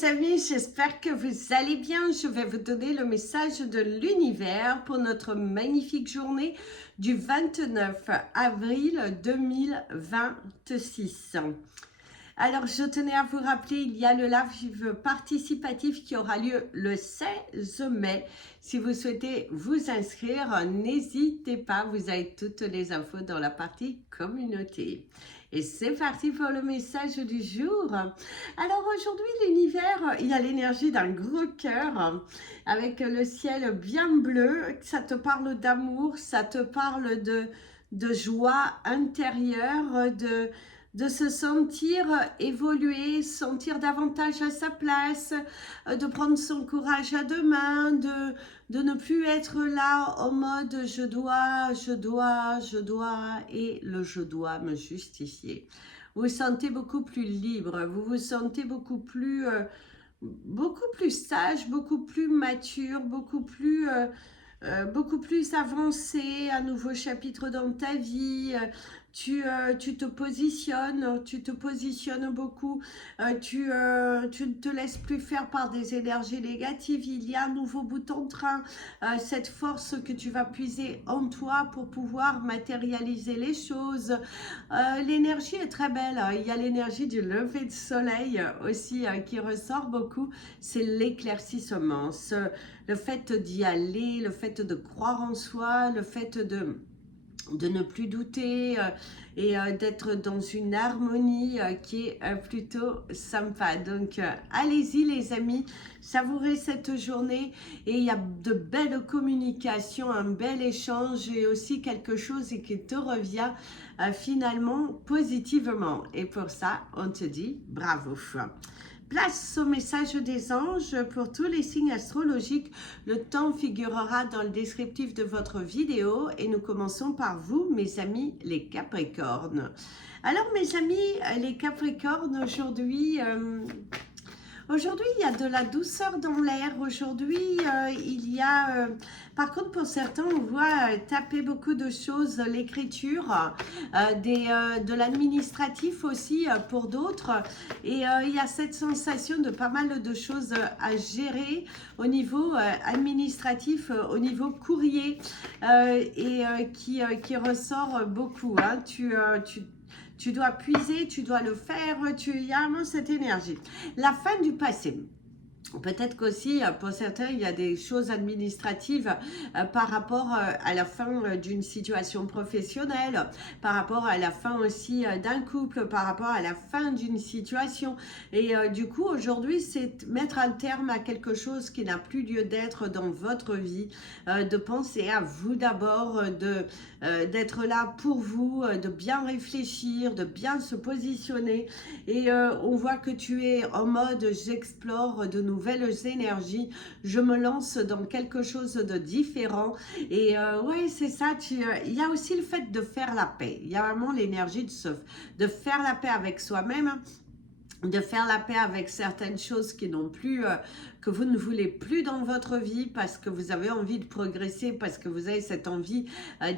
mes amis, j'espère que vous allez bien. Je vais vous donner le message de l'univers pour notre magnifique journée du 29 avril 2026. Alors, je tenais à vous rappeler, il y a le live participatif qui aura lieu le 16 mai. Si vous souhaitez vous inscrire, n'hésitez pas, vous avez toutes les infos dans la partie communauté. Et c'est parti pour le message du jour. Alors aujourd'hui, l'univers, il y a l'énergie d'un gros cœur avec le ciel bien bleu. Ça te parle d'amour, ça te parle de joie intérieure, de se sentir évoluer, sentir davantage à sa place, de prendre son courage à deux mains, de ne plus être là en mode je dois et le je dois me justifier. Vous vous sentez beaucoup plus libre, vous vous sentez beaucoup plus sage, beaucoup plus mature, beaucoup plus avancé, un nouveau chapitre dans ta vie. Tu te positionnes beaucoup, tu ne te laisses plus faire par des énergies négatives. Il y a un nouveau bout en train, cette force que tu vas puiser en toi pour pouvoir matérialiser les choses. L'énergie est très belle, il y a l'énergie du lever de soleil aussi qui ressort beaucoup, c'est l'éclaircissement, le fait d'y aller, le fait de croire en soi, le fait de ne plus douter et d'être dans une harmonie qui est plutôt sympa. Donc allez-y les amis, savourez cette journée et il y a de belles communications, un bel échange et aussi quelque chose qui te revient finalement positivement. Et pour ça, on te dit bravo. Place au message des anges pour tous les signes astrologiques. Le temps figurera dans le descriptif de votre vidéo et nous commençons par vous, mes amis, les Capricornes. Alors, mes amis, les Capricornes, aujourd'hui, il y a de la douceur dans l'air. Aujourd'hui, il y a... par contre, pour certains, on voit taper beaucoup de choses, l'écriture, de l'administratif aussi pour d'autres. Et il y a cette sensation de pas mal de choses à gérer au niveau administratif, au niveau courrier, qui ressort beaucoup. Hein. Tu dois puiser, tu dois le faire, il y a vraiment cette énergie. La fin du passé. Peut-être qu'aussi, pour certains, il y a des choses administratives par rapport à la fin d'une situation professionnelle, par rapport à la fin aussi d'un couple, par rapport à la fin d'une situation. Et du coup, aujourd'hui, c'est mettre un terme à quelque chose qui n'a plus lieu d'être dans votre vie, de penser à vous d'abord, d'être là pour vous, de bien réfléchir, de bien se positionner. Et on voit que tu es en mode j'explore de nouvelles énergies, je me lance dans quelque chose de différent. Et ouais, c'est ça, il y a aussi le fait de faire la paix. Il y a vraiment l'énergie de faire la paix avec soi-même, de faire la paix avec certaines choses qui n'ont plus, que vous ne voulez plus dans votre vie parce que vous avez envie de progresser, parce que vous avez cette envie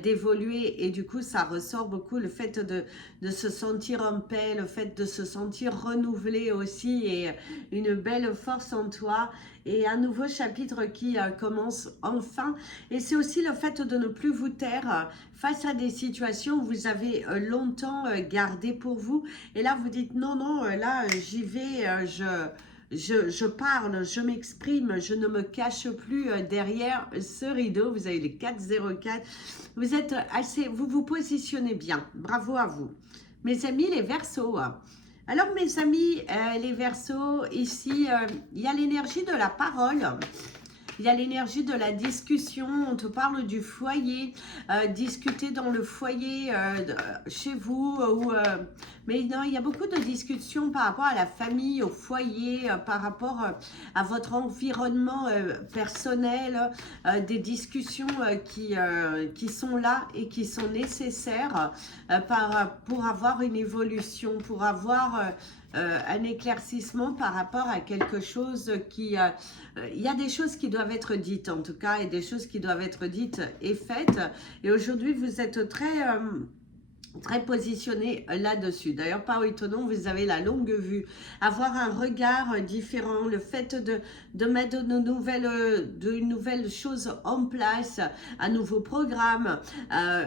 d'évoluer et du coup ça ressort beaucoup le fait de se sentir en paix, le fait de se sentir renouvelé aussi et une belle force en toi et un nouveau chapitre qui commence enfin. Et c'est aussi le fait de ne plus vous taire face à des situations où vous avez longtemps gardé pour vous et là vous dites non, là j'y vais, je parle, je m'exprime, je ne me cache plus derrière ce rideau. Vous avez les 404, vous êtes assez, vous vous positionnez bien, bravo à vous. Mes amis les Verseaux, alors mes amis les Verseaux, ici il y a l'énergie de la parole. Il y a l'énergie de la discussion, on te parle du foyer, discuter dans le foyer chez vous. Mais non, il y a beaucoup de discussions par rapport à la famille, au foyer, par rapport à votre environnement personnel, des discussions qui sont là et qui sont nécessaires pour avoir une évolution, pour avoir... un éclaircissement par rapport à quelque chose qui... il y a des choses qui doivent être dites en tout cas et des choses qui doivent être dites et faites. Et aujourd'hui, vous êtes très... très positionné là-dessus. D'ailleurs, pas étonnant, vous avez la longue vue, avoir un regard différent, le fait de mettre de nouvelles choses en place, un nouveau programme,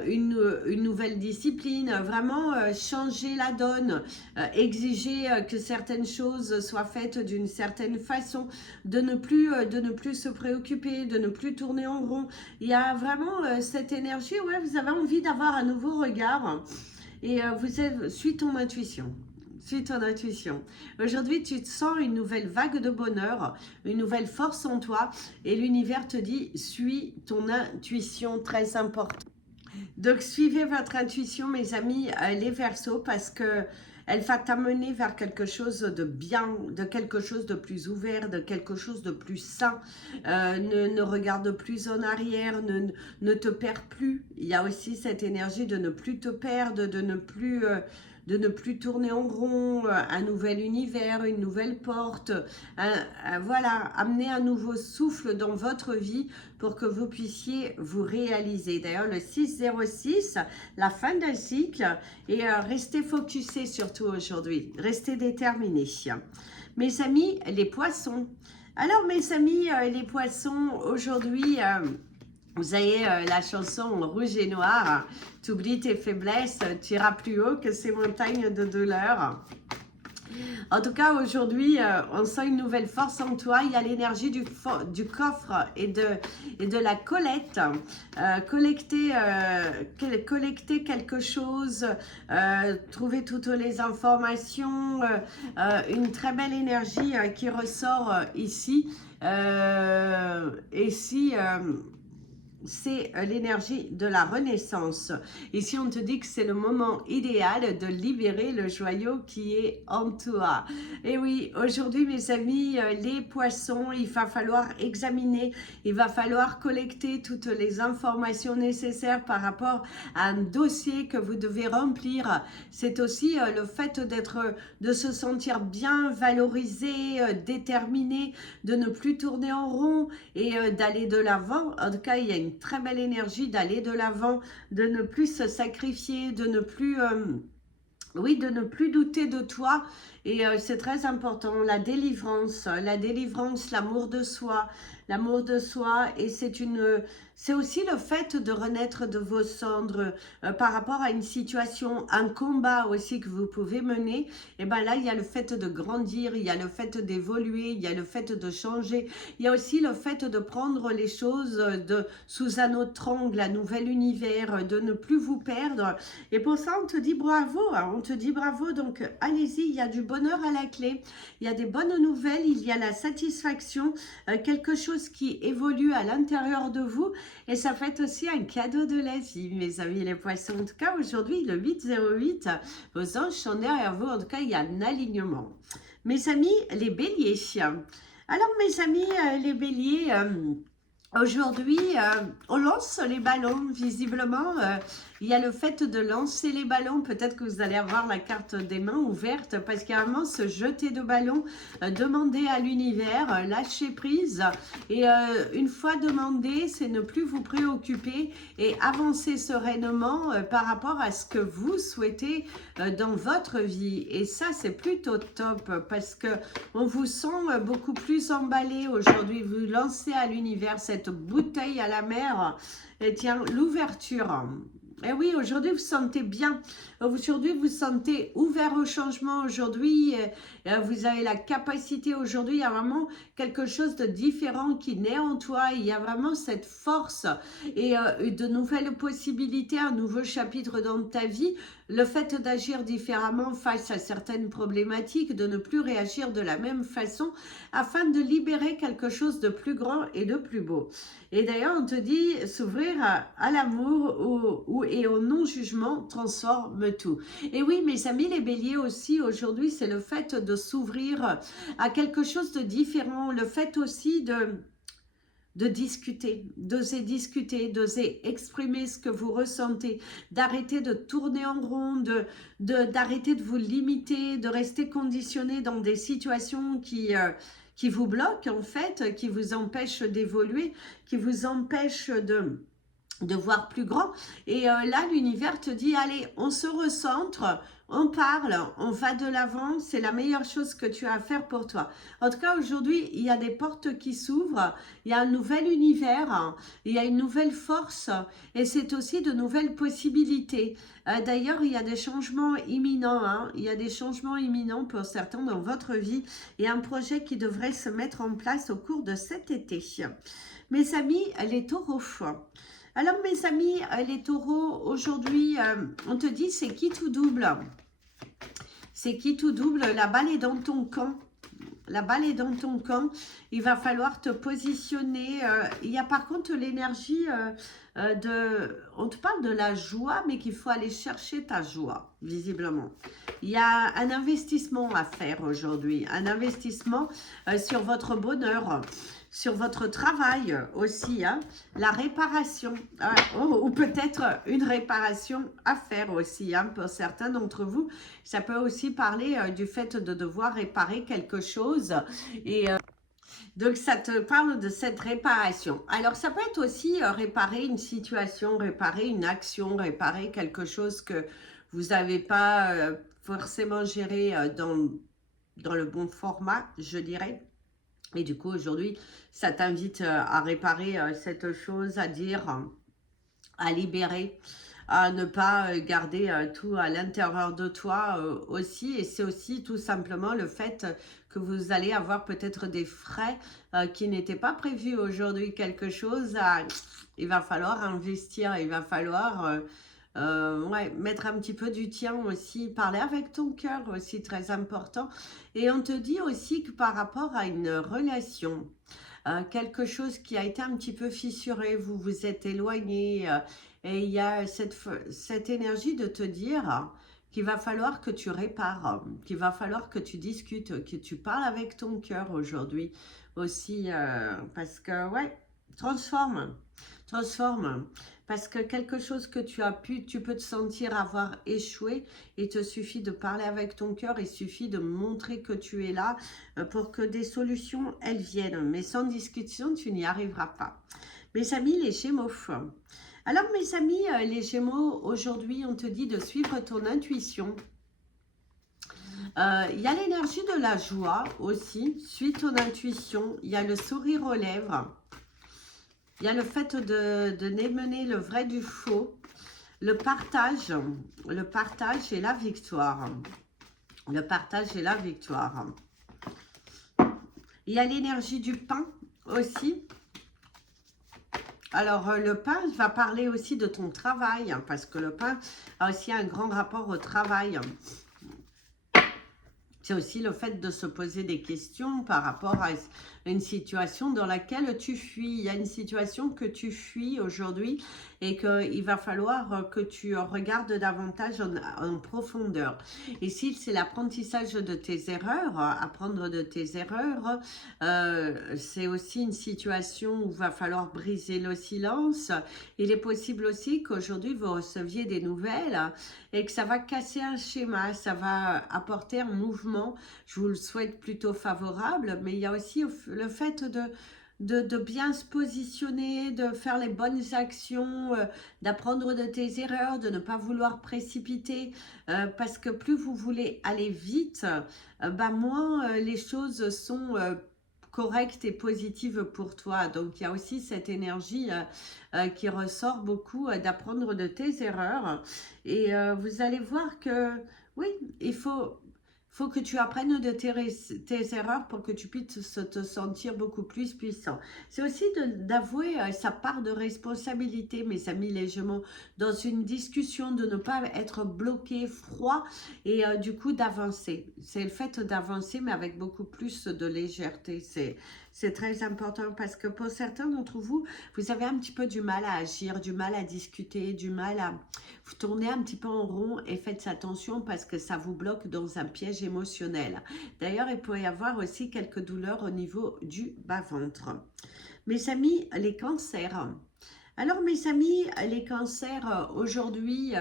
une nouvelle discipline, vraiment changer la donne, exiger que certaines choses soient faites d'une certaine façon, de ne plus se préoccuper, de ne plus tourner en rond. Il y a vraiment cette énergie, ouais, vous avez envie d'avoir un nouveau regard. Et suis ton intuition. Suis ton intuition. Aujourd'hui, tu te sens une nouvelle vague de bonheur, une nouvelle force en toi. Et l'univers te dit, suis ton intuition, très important. Donc, suivez votre intuition, mes amis, les Verseaux, parce que elle va t'amener vers quelque chose de bien, de quelque chose de plus ouvert, de quelque chose de plus sain. Ne regarde plus en arrière, ne te perds plus. Il y a aussi cette énergie de ne plus te perdre, de ne plus tourner en rond, un nouvel univers, une nouvelle porte. Voilà, amener un nouveau souffle dans votre vie pour que vous puissiez vous réaliser. D'ailleurs, le 606, la fin d'un cycle, et restez focusés surtout aujourd'hui. Restez déterminés. Mes amis, les poissons. Alors, mes amis, les poissons, aujourd'hui... vous avez la chanson Rouge et Noir, t'oublies tes faiblesses, tu iras plus haut que ces montagnes de douleur. En tout cas, aujourd'hui, on sent une nouvelle force en toi. Il y a l'énergie du coffre et de la collecte. Collecter quelque chose, trouver toutes les informations. Une très belle énergie qui ressort ici. C'est l'énergie de la renaissance. Ici, on te dit que c'est le moment idéal de libérer le joyau qui est en toi. Et oui, aujourd'hui, mes amis, les poissons, il va falloir examiner, il va falloir collecter toutes les informations nécessaires par rapport à un dossier que vous devez remplir. C'est aussi le fait de se sentir bien valorisé, déterminé, de ne plus tourner en rond et d'aller de l'avant. En tout cas, il y a une très belle énergie d'aller de l'avant, de ne plus se sacrifier, de ne plus douter de toi. Et c'est très important, l'amour de soi, et c'est aussi le fait de renaître de vos cendres par rapport à une situation, un combat aussi que vous pouvez mener. Et bien là, il y a le fait de grandir, il y a le fait d'évoluer, il y a le fait de changer, il y a aussi le fait de prendre les choses sous un autre angle, un nouvel univers, de ne plus vous perdre. Et pour ça, on te dit bravo, hein, on te dit bravo. Donc allez-y, il y a du bonheur à la clé, il y a des bonnes nouvelles, il y a la satisfaction, quelque chose qui évolue à l'intérieur de vous, et ça fait aussi un cadeau de la vie, mes amis les poissons. En tout cas, aujourd'hui, le 808, vos anges sont derrière vous. En tout cas, il y a un alignement. Mes amis, les béliers. Alors, mes amis, les béliers... aujourd'hui, on lance les ballons, visiblement. Il y a le fait de lancer les ballons. Peut-être que vous allez avoir la carte des mains ouverte parce qu'il y a vraiment se jeter de ballons, demander à l'univers, lâcher prise. Et une fois demandé, c'est ne plus vous préoccuper et avancer sereinement par rapport à ce que vous souhaitez dans votre vie. Et ça, c'est plutôt top parce que on vous sent beaucoup plus emballé aujourd'hui. Vous lancez à l'univers cette bouteille à la mer. Et tiens, l'ouverture. Et oui, aujourd'hui, vous sentez bien. Aujourd'hui, vous sentez ouvert au changement. Aujourd'hui, vous avez la capacité. Aujourd'hui, il y a vraiment quelque chose de différent qui naît en toi. Il y a vraiment cette force et de nouvelles possibilités, un nouveau chapitre dans ta vie. Le fait d'agir différemment face à certaines problématiques, de ne plus réagir de la même façon afin de libérer quelque chose de plus grand et de plus beau. Et d'ailleurs, on te dit s'ouvrir à l'amour et au non-jugement transforme tout. Et oui, mes amis, les béliers aussi, aujourd'hui, c'est le fait de s'ouvrir à quelque chose de différent. Le fait aussi de discuter, d'oser exprimer ce que vous ressentez, d'arrêter de tourner en rond, d'arrêter de vous limiter, de rester conditionné dans des situations qui vous bloquent en fait, qui vous empêchent d'évoluer, qui vous empêchent de voir plus grand. Et là, l'univers te dit, allez, on se recentre, on parle, on va de l'avant, c'est la meilleure chose que tu as à faire pour toi. En tout cas, aujourd'hui, il y a des portes qui s'ouvrent, il y a un nouvel univers, il y a une nouvelle force, et c'est aussi de nouvelles possibilités. D'ailleurs, il y a des changements imminents, hein. Il y a des changements imminents pour certains dans votre vie, et un projet qui devrait se mettre en place au cours de cet été. Mes amis, les taureaux. Alors mes amis, les taureaux, aujourd'hui, on te dit c'est qui tout double? C'est qui tout double? La balle est dans ton camp. La balle est dans ton camp. Il va falloir te positionner. Il y a par contre l'énergie de... On te parle de la joie, mais qu'il faut aller chercher ta joie, visiblement. Il y a un investissement à faire aujourd'hui. Un investissement sur votre bonheur, sur votre travail aussi, hein, la réparation, ou peut-être une réparation à faire aussi, hein, pour certains d'entre vous. Ça peut aussi parler du fait de devoir réparer quelque chose, et donc ça te parle de cette réparation. Alors ça peut être aussi réparer une situation, réparer une action, réparer quelque chose que vous n'avez pas forcément géré dans le bon format, je dirais. Et du coup, aujourd'hui, ça t'invite à réparer cette chose, à dire, à libérer, à ne pas garder tout à l'intérieur de toi aussi. Et c'est aussi tout simplement le fait que vous allez avoir peut-être des frais qui n'étaient pas prévus aujourd'hui. Quelque chose, il va falloir investir, il va falloir... ouais, mettre un petit peu du tien aussi, parler avec ton cœur aussi, très important. Et on te dit aussi que par rapport à une relation, quelque chose qui a été un petit peu fissuré, vous vous êtes éloigné, et il y a cette énergie de te dire qu'il va falloir que tu répares, qu'il va falloir que tu discutes, que tu parles avec ton cœur aujourd'hui aussi, parce que, ouais, transforme. Parce que quelque chose que tu peux te sentir avoir échoué, il te suffit de parler avec ton cœur, il suffit de montrer que tu es là pour que des solutions, elles viennent. Mais sans discussion, tu n'y arriveras pas. Mes amis, les Gémeaux. Alors mes amis, les Gémeaux, aujourd'hui, on te dit de suivre ton intuition. Il y a l'énergie de la joie aussi, suis ton intuition, il y a le sourire aux lèvres. Il y a le fait de démêler le vrai du faux, le partage et la victoire. Le partage et la victoire. Il y a l'énergie du pain aussi. Alors, le pain va parler aussi de ton travail, hein, parce que le pain a aussi un grand rapport au travail. C'est aussi le fait de se poser des questions par rapport à une situation dans laquelle tu fuis. Il y a une situation que tu fuis aujourd'hui et qu'il va falloir que tu regardes davantage en profondeur. Ici, c'est l'apprentissage de tes erreurs, apprendre de tes erreurs. C'est aussi une situation où il va falloir briser le silence. Il est possible aussi qu'aujourd'hui, vous receviez des nouvelles et que ça va casser un schéma, ça va apporter un mouvement. Je vous le souhaite plutôt favorable, mais il y a aussi le fait de bien se positionner, de faire les bonnes actions, d'apprendre de tes erreurs, de ne pas vouloir précipiter, parce que plus vous voulez aller vite, moins les choses sont correctes et positives pour toi. Donc il y a aussi cette énergie qui ressort beaucoup, d'apprendre de tes erreurs. Et vous allez voir que oui, il faut que tu apprennes de tes erreurs pour que tu puisses te sentir beaucoup plus puissant. C'est aussi d'avouer sa part de responsabilité, mes amis les Gémeaux, dans une discussion, de ne pas être bloqué, froid, et du coup d'avancer. C'est le fait d'avancer, mais avec beaucoup plus de légèreté. C'est très important parce que pour certains d'entre vous, vous avez un petit peu du mal à agir, du mal à discuter, du mal à vous tourner un petit peu en rond, et faites attention parce que ça vous bloque dans un piège émotionnel. D'ailleurs, il pourrait y avoir aussi quelques douleurs au niveau du bas-ventre. Mes amis, les cancers. Alors mes amis, les cancers, aujourd'hui,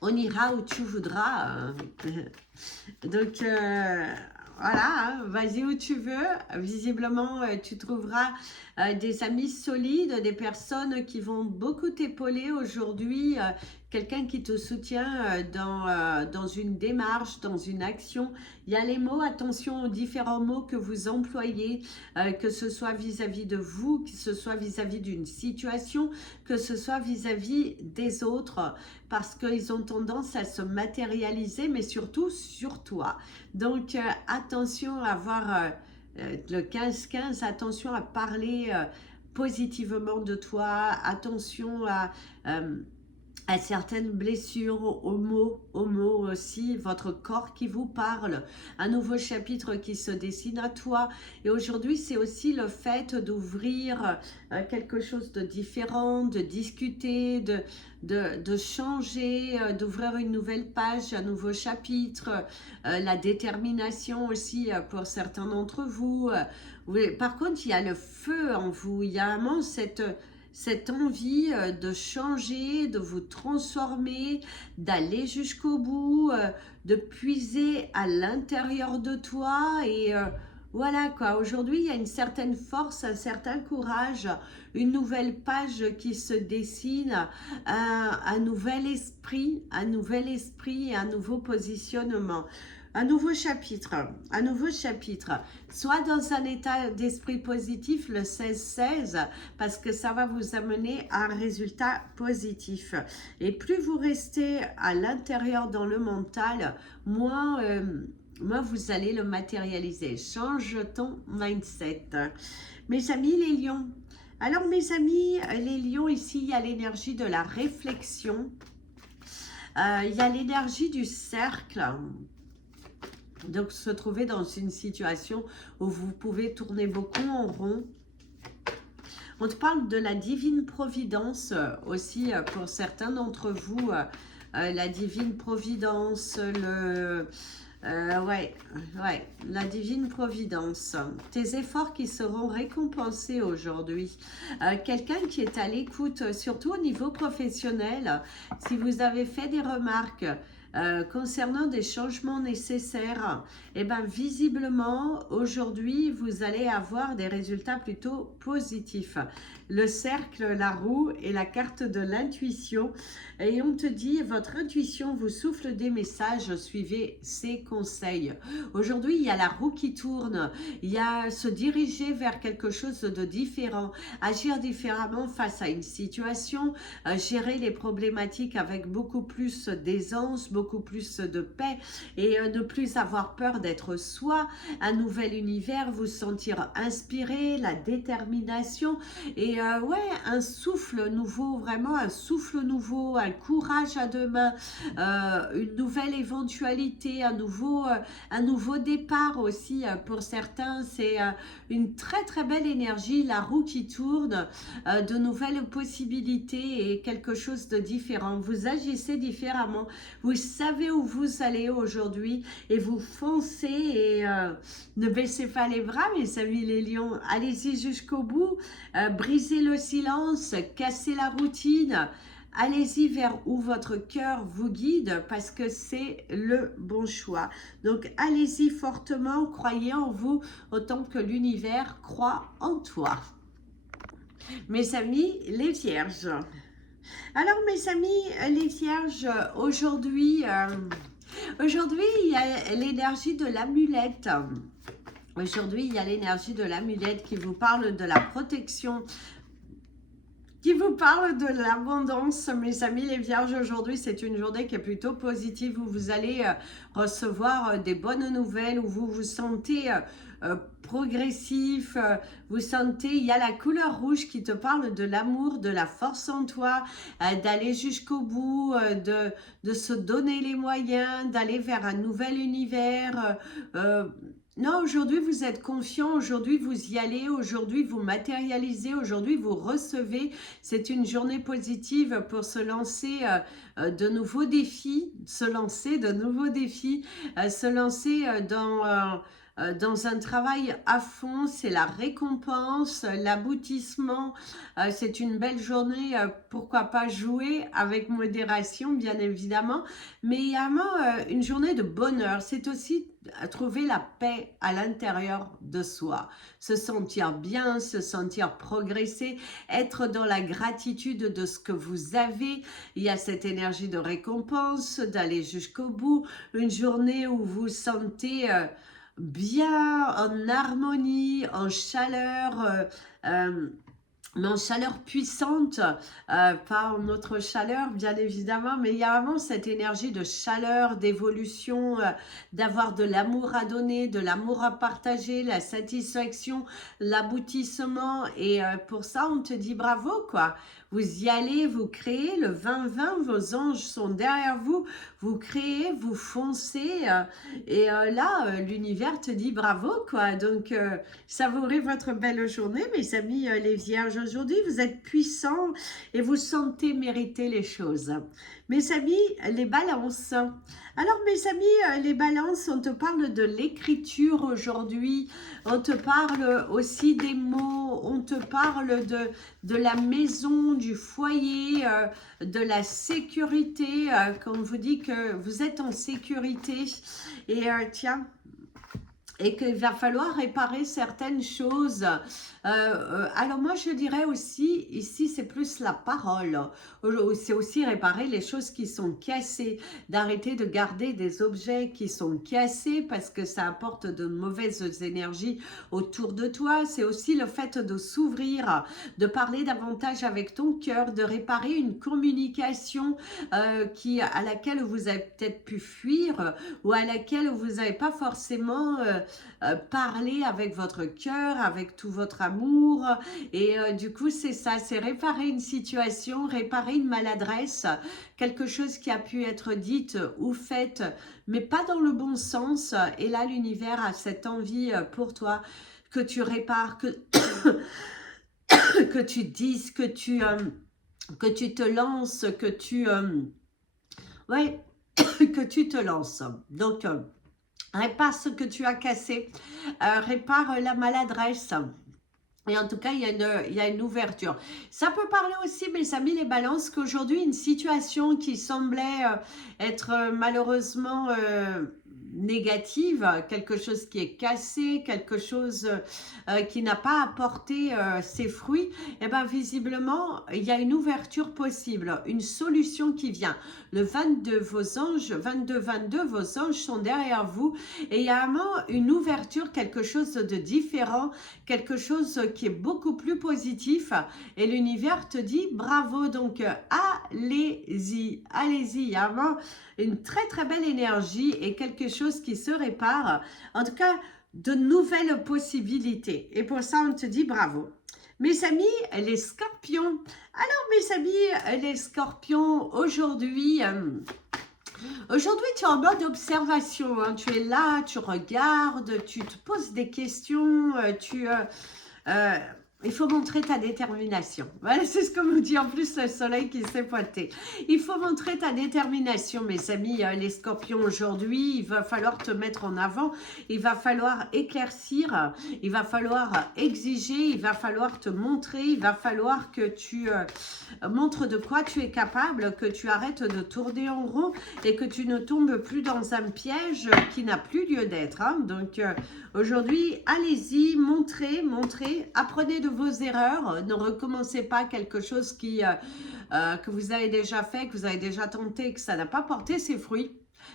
on ira où tu voudras. Donc, voilà, hein. Vas-y où tu veux. Visiblement, tu trouveras des amis solides, des personnes qui vont beaucoup t'épauler aujourd'hui, quelqu'un qui te soutient dans une démarche, dans une action. Il y a les mots, attention aux différents mots que vous employez, que ce soit vis-à-vis de vous, que ce soit vis-à-vis d'une situation, que ce soit vis-à-vis des autres, parce qu'ils ont tendance à se matérialiser, mais surtout sur toi. Donc, attention à avoir le 15-15, attention à parler positivement de toi, attention à certaines blessures, aux mots aussi, votre corps qui vous parle, un nouveau chapitre qui se dessine à toi. Et aujourd'hui, c'est aussi le fait d'ouvrir quelque chose de différent, de discuter, de changer, d'ouvrir une nouvelle page, un nouveau chapitre, la détermination aussi pour certains d'entre vous. Oui, par contre, il y a le feu en vous, il y a vraiment cette envie de changer, de vous transformer, d'aller jusqu'au bout, de puiser à l'intérieur de toi et voilà quoi. Aujourd'hui, il y a une certaine force, un certain courage, une nouvelle page qui se dessine, un nouvel esprit, un nouveau positionnement. Un nouveau chapitre, soit dans un état d'esprit positif, le 16-16, parce que ça va vous amener à un résultat positif. Et plus vous restez à l'intérieur dans le mental, moins vous allez le matérialiser. Change ton mindset. Mes amis les lions, alors mes amis les lions, ici il y a l'énergie de la réflexion, il y a l'énergie du cercle. Donc, se trouver dans une situation où vous pouvez tourner beaucoup en rond. On te parle de la divine providence aussi pour certains d'entre vous. La divine providence, la divine providence. Tes efforts qui seront récompensés aujourd'hui. Quelqu'un qui est à l'écoute, surtout au niveau professionnel. Si vous avez fait des remarques concernant des changements nécessaires, et bien visiblement aujourd'hui vous allez avoir des résultats plutôt positifs. Le cercle, la roue et la carte de l'intuition, et on te dit votre intuition vous souffle des messages, suivez ses conseils. Aujourd'hui il y a la roue qui tourne, il y a se diriger vers quelque chose de différent, agir différemment face à une situation, gérer les problématiques avec beaucoup plus d'aisance, beaucoup plus de paix et ne plus avoir peur d'être soi, un nouvel univers, vous sentir inspiré, la détermination et un souffle nouveau, vraiment un souffle nouveau, un courage à deux mains, une nouvelle éventualité, un nouveau départ aussi pour certains. C'est une très très belle énergie, la roue qui tourne, de nouvelles possibilités et quelque chose de différent. Vous agissez différemment, vous savez où vous allez aujourd'hui et vous foncez et ne baissez pas les bras mes amis les lions, allez-y jusqu'au bout, brisez le silence, cassez la routine, allez-y vers où votre cœur vous guide parce que c'est le bon choix. Donc allez-y fortement, croyez en vous autant que l'univers croit en toi. Mes amis les vierges, alors mes amis les vierges, aujourd'hui il y a l'énergie de l'amulette. Aujourd'hui, il y a l'énergie de l'amulette qui vous parle de la protection, qui vous parle de l'abondance. Mes amis les vierges, aujourd'hui, c'est une journée qui est plutôt positive où vous allez recevoir des bonnes nouvelles, où vous vous sentez progressif, vous sentez, il y a la couleur rouge qui te parle de l'amour, de la force en toi, d'aller jusqu'au bout, de se donner les moyens, d'aller vers un nouvel univers. Non, aujourd'hui vous êtes confiant, aujourd'hui vous y allez, aujourd'hui vous matérialisez, aujourd'hui vous recevez. C'est une journée positive pour se lancer de nouveaux défis, se lancer dans dans un travail à fond, c'est la récompense, l'aboutissement, c'est une belle journée, pourquoi pas jouer avec modération bien évidemment, mais également une journée de bonheur, c'est aussi trouver la paix à l'intérieur de soi, se sentir bien, se sentir progresser, être dans la gratitude de ce que vous avez, il y a cette énergie de récompense, d'aller jusqu'au bout, une journée où vous sentez bien, en harmonie, en chaleur, mais en chaleur puissante, pas en autre chaleur bien évidemment, mais il y a vraiment cette énergie de chaleur, d'évolution, d'avoir de l'amour à donner, de l'amour à partager, la satisfaction, l'aboutissement, et pour ça on te dit bravo quoi. Vous y allez, vous créez le 20-20, vos anges sont derrière vous, vous créez, vous foncez, et là l'univers te dit bravo quoi. Donc savourez votre belle journée mes amis les vierges. Aujourd'hui vous êtes puissants et vous sentez mériter les choses. Mes amis les balances. Alors mes amis les balances, on te parle de l'écriture aujourd'hui, on te parle aussi des mots, on te parle de la maison, du foyer, de la sécurité, quand on vous dit que vous êtes en sécurité, et tiens, et qu'il va falloir réparer certaines choses. Alors moi je dirais aussi, ici c'est plus la parole, c'est aussi réparer les choses qui sont cassées, d'arrêter de garder des objets qui sont cassés parce que ça apporte de mauvaises énergies autour de toi. C'est aussi le fait de s'ouvrir, de parler davantage avec ton cœur, de réparer une communication à laquelle vous avez peut-être pu fuir, ou à laquelle vous n'avez pas forcément parler avec votre cœur, avec tout votre amour, et du coup c'est ça, c'est réparer une situation, réparer une maladresse, quelque chose qui a pu être dite ou faite mais pas dans le bon sens, et là l'univers a cette envie pour toi que tu répares, que tu dises, que tu te lances, que tu ouais, que tu te lances. Donc répare ce que tu as cassé, répare la maladresse. Et en tout cas, il y a une ouverture. Ça peut parler aussi, mes amis, les balances, qu'aujourd'hui, une situation qui semblait être malheureusement négative, quelque chose qui est cassé, quelque chose qui n'a pas apporté ses fruits, et bien visiblement, il y a une ouverture possible, une solution qui vient. Le 22, vos anges, 22, vos anges sont derrière vous, et il y a vraiment une ouverture, quelque chose de différent, quelque chose qui est beaucoup plus positif, et l'univers te dit bravo. Donc allez-y, allez-y, il y a vraiment une très très belle énergie et quelque chose qui se répare, en tout cas de nouvelles possibilités, et pour ça on te dit bravo. Mes amis les scorpions, alors mes amis les scorpions, aujourd'hui tu es en mode observation, hein. Tu es là, tu regardes, tu te poses des questions, il faut montrer ta détermination. Voilà, c'est ce que nous dit en plus le soleil qui s'est pointé. Il faut montrer ta détermination, mes amis, les scorpions, aujourd'hui. Il va falloir te mettre en avant. Il va falloir éclaircir. Il va falloir exiger. Il va falloir te montrer. Il va falloir que tu montres de quoi tu es capable, que tu arrêtes de tourner en rond et que tu ne tombes plus dans un piège qui n'a plus lieu d'être, hein. Donc, aujourd'hui, allez-y, montrez, apprenez de vos erreurs, ne recommencez pas quelque chose que vous avez déjà fait, que vous avez déjà tenté, que ça n'a pas porté ses fruits.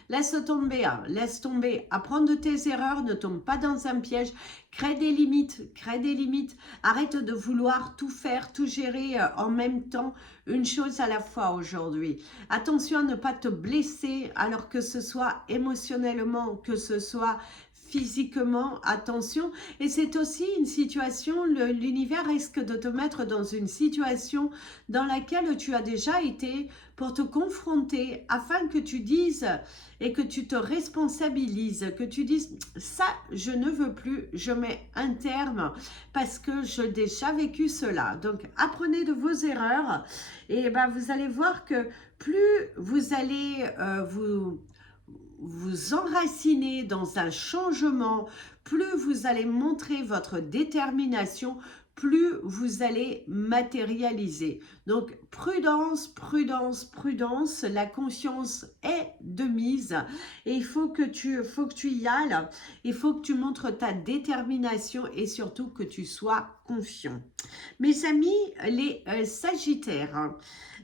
Laisse tomber, hein, laisse tomber, apprends de tes erreurs, ne tombe pas dans un piège, crée des limites, arrête de vouloir tout faire, tout gérer en même temps, une chose à la fois aujourd'hui. Attention à ne pas te blesser, alors que ce soit émotionnellement, que ce soit physiquement, attention. Et c'est aussi une situation, l'univers risque de te mettre dans une situation dans laquelle tu as déjà été, pour te confronter, afin que tu dises et que tu te responsabilises, que tu dises ça je ne veux plus, je mets un terme parce que j'ai déjà vécu cela. Donc apprenez de vos erreurs, et ben vous allez voir que plus vous allez vous enraciner dans un changement, plus vous allez montrer votre détermination, plus vous allez matérialiser. Donc, prudence, prudence, prudence. La conscience est de mise et il faut que tu y ailles. Il faut que tu montres ta détermination et surtout que tu sois confiant. Mes amis, les Sagittaires.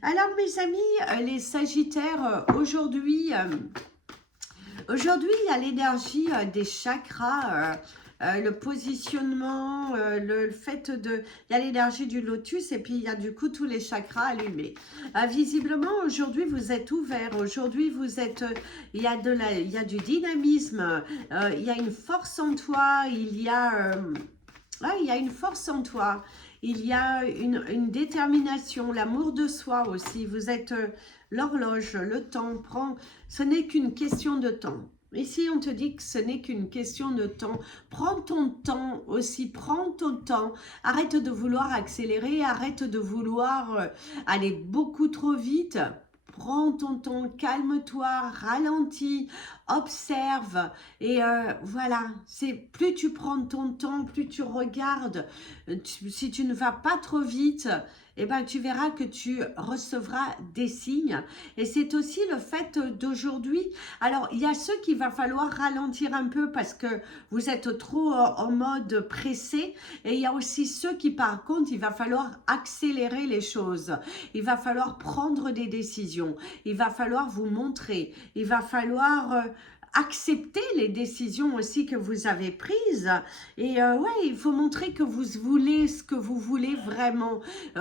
Alors, mes amis, les Sagittaires, aujourd'hui, il y a l'énergie des chakras, le positionnement, le fait de... Il y a l'énergie du lotus et puis il y a du coup tous les chakras allumés. Visiblement, aujourd'hui, vous êtes ouvert. Aujourd'hui, vous êtes... il y a du dynamisme. Il y a une force en toi. Il y a une force en toi. Il y a une détermination, l'amour de soi aussi. Vous êtes l'horloge, le temps prend... Ce n'est qu'une question de temps. Ici, on te dit que ce n'est qu'une question de temps. Prends ton temps aussi, prends ton temps. Arrête de vouloir accélérer, arrête de vouloir aller beaucoup trop vite. Prends ton temps, calme-toi, ralentis, observe. Et voilà, plus tu prends ton temps, plus tu regardes. Si tu ne vas pas trop vite, eh ben, tu verras que tu recevras des signes. Et c'est aussi le fait d'aujourd'hui. Alors, il y a ceux qu'il va falloir ralentir un peu parce que vous êtes trop en mode pressé. Et il y a aussi ceux qui, par contre, il va falloir accélérer les choses. Il va falloir prendre des décisions. Il va falloir vous montrer. Il va falloir... accepter les décisions aussi que vous avez prises et ouais, il faut montrer que vous voulez ce que vous voulez vraiment,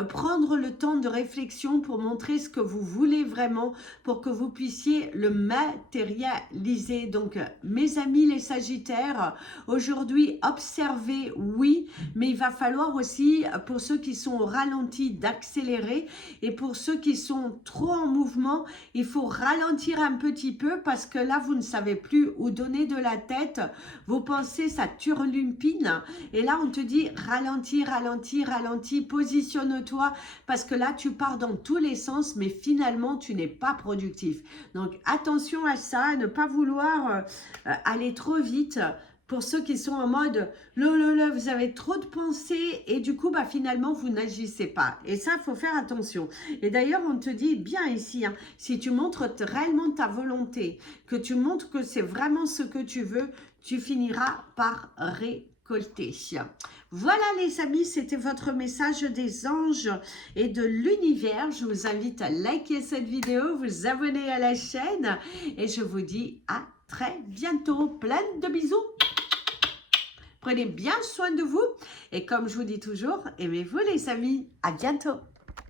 prendre le temps de réflexion pour montrer ce que vous voulez vraiment pour que vous puissiez le matérialiser. Donc mes amis les Sagittaires, aujourd'hui observez, oui, mais il va falloir aussi pour ceux qui sont au ralenti d'accélérer et pour ceux qui sont trop en mouvement, il faut ralentir un petit peu parce que là vous ne savez plus où donner de la tête, vos pensées ça turlupine et là on te dit ralentis, ralentis, ralentis, positionne-toi parce que là tu pars dans tous les sens mais finalement tu n'es pas productif. Donc attention à ça, ne pas vouloir aller trop vite. Pour ceux qui sont en mode vous avez trop de pensées et du coup bah, finalement vous n'agissez pas et ça il faut faire attention. Et d'ailleurs on te dit bien ici, hein, si tu montres réellement ta volonté, que tu montres que c'est vraiment ce que tu veux, tu finiras par récolter. Voilà les amis, c'était votre message des anges et de l'univers. Je vous invite à liker cette vidéo, vous abonner à la chaîne et je vous dis à très bientôt. Plein de bisous. Prenez bien soin de vous et comme je vous dis toujours, aimez-vous les amis. À bientôt.